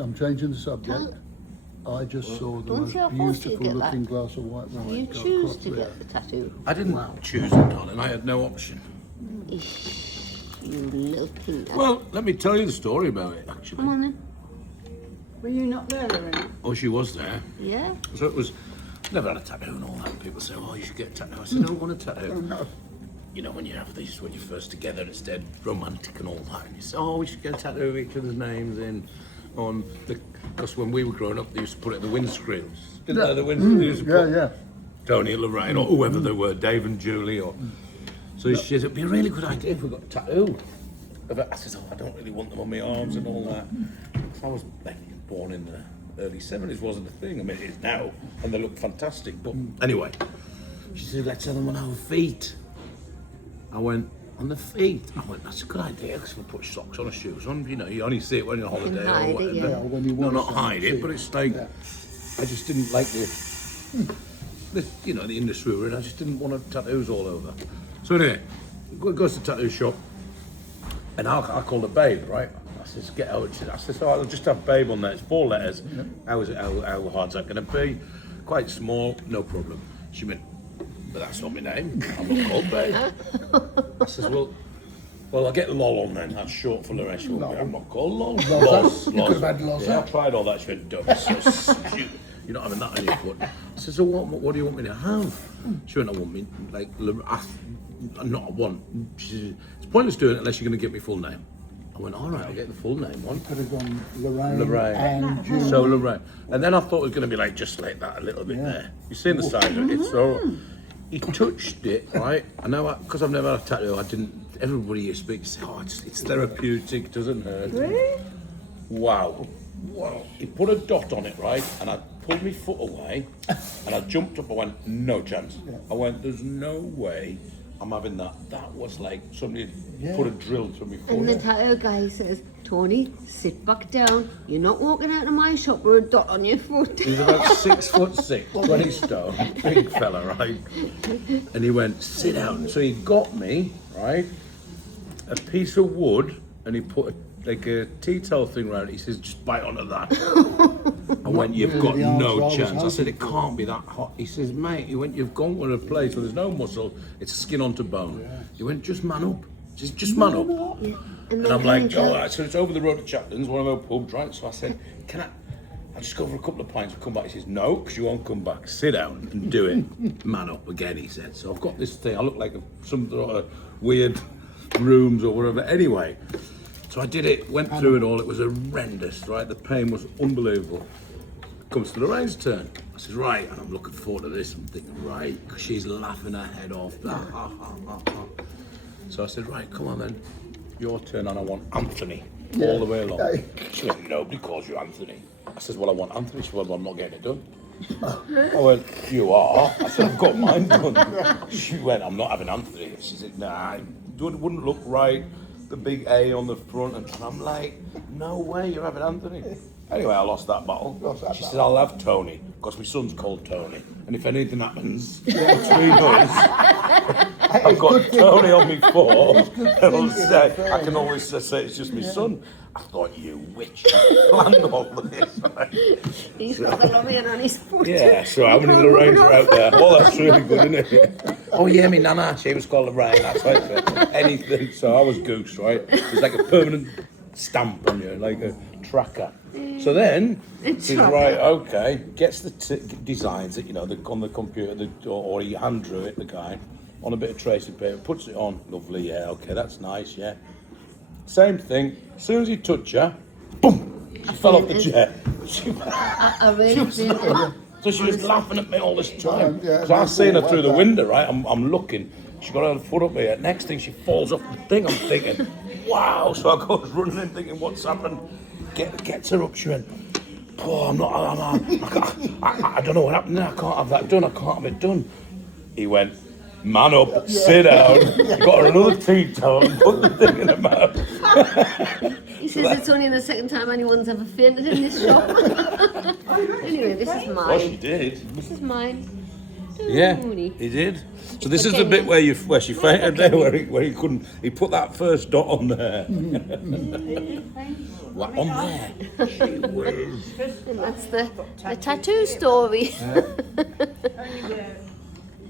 I'm changing the subject. I just saw the Don't most see how forced you beautiful get looking that. glass of white wine. You got choose across to there. get the tattoo. I didn't choose it, darling. I had no option. Eesh, you little Peter. Well, let me tell you the story about it, actually. Come on then. Were you not there, Lorraine? Oh, she was there. Yeah. So it was, never had a tattoo and all that. People say, oh, you should get a tattoo. I said, I don't want a tattoo. Oh, no. You know, when you have these, when you're first together, it's dead romantic and all that. And you say, oh, we should get a tattoo of each other's names in on the, because when we were growing up, they used to put it in the windscreens. Didn't they? The windscreen. They used to Yeah, put yeah. Tony and Lorraine or whoever they were, Dave and Julie. Or so she said, it'd be a really good idea if we got a tattoo. I said, oh, I don't really want them on my arms and all that. I was like, born in the early 70s, wasn't a thing. I mean, it is now, and they look fantastic. But anyway, she said, let's have them on our feet. I went, on the feet? I went, that's a good idea, because we'll put socks on or shoes on. You know, you only see it when you're on holiday hide or it, whatever. yeah. Yeah, when you No, want not something hide to it, see. but it's like, Yeah. I just didn't like the you know, the industry we're in. I just didn't want tattoos all over. So anyway, goes to the tattoo shop, and I called her Babe, right? I said, get out. I said, so I'll just have Babe on there. It's 4 letters. How hard's that going to be? Quite small, no problem. She went, but that's not my name. I'm not called Babe. I says, well, I'll get Lol on then. That's short for Lorraine. She went, I'm not called Lol. Loz. You could have had Loz. Yeah, I tried all that. She went, don't be so stupid. You're not having that on your foot. I said, so what do you want me to have? She went, I want me, like, not I want. She said, it's pointless doing it unless you're going to get me full name. I went, all right, I'll get the full name one. Could have gone Lorraine, Lorraine. and Julie. So Lorraine. And then I thought it was going to be like just like that a little bit there. You seen the size of it? So he touched it, right? I know, because I've never had a tattoo, I didn't, everybody you speak to say, oh, it's therapeutic, doesn't hurt. Really? Wow. He put a dot on it, right? And I pulled my foot away and I jumped up. I went, no chance. I went, there's no way I'm having that. That was like somebody put a drill through my And the foot. tattoo guy says, Tony, sit back down. You're not walking out of my shop with a dot on your foot. He was about 6'6", 20 stone, big fella, right? And he went, sit down. So he got me, right, a piece of wood and he put like a tea towel thing around it. He says, just bite onto that. I went, you've got really the no answer I was chance. I said, it hoping for. can't be that hot. He says, mate, he went, you've gone to a place where there's no muscle, it's skin onto bone. He went, just man up. He says, just man up. Yeah. And I'm like, all right, so it's over the road to Chaplin's, one of our pubs, right? So I said, I'll just go for a couple of pints and come back. He says, no, because you won't come back. Sit down and do it. Man up again, he said. So I've got this thing. I look like some sort of weird rooms or whatever. Anyway, so I did it, went through it all. It was horrendous, right? The pain was unbelievable. Comes to Lorraine's turn. I says, right, and I'm looking forward to this. I'm thinking, right, because she's laughing her head off. So I said, right, come on then. Your turn, and I want Anthony all the way along. She went, nobody calls you Anthony. I said, well, I want Anthony. She went, well, I'm not getting it done. I went, you are? I said, I've got mine done. She went, I'm not having Anthony. She said, nah, it wouldn't look right. The big A on the front. And I'm like, no way, you're having Anthony. Anyway, I lost that battle. She said, I'll have Tony, because my son's called Tony. And if anything happens between us, I've got Tony on my foot. I can always say it's just my son. I thought, you witch, planned all this. Right? He's got the Lorraine on his foot. Yeah, so how many Lorraines are out there? Well, that's really good, isn't it? Oh yeah, my nana, she was called Lorraine, that's right. Anything, so I was Goose, right? It was like a permanent stamp on you, like a tracker. So then, she's right, okay, gets the designs it, you know, on the computer, or he hand drew it, the guy, on a bit of tracing paper, puts it on, lovely, yeah, okay, that's nice, yeah. Same thing, as soon as he touched her, boom, she fell off the chair. I really feel So she was laughing at me all this time. Yeah, Because I seen her through the window, right? I'm looking. She got her foot up here. Next thing, she falls off the thing. I'm thinking, wow. So I goes running in thinking, what's happened? Gets her up. She went, oh, I don't know what happened there. I can't have that done. I can't have it done. He went, man up, sit down. He got her another tea towel and put the thing in her mouth. He says it's only the second time anyone's ever fainted in this shop. Anyway, this is Well, she mine. did. This is mine. Yeah, Tony. he did. So this is Okay, the bit then. where she fainted there, where he couldn't. He put that first dot on there. What on there? She whiz. And that's the tattoo story.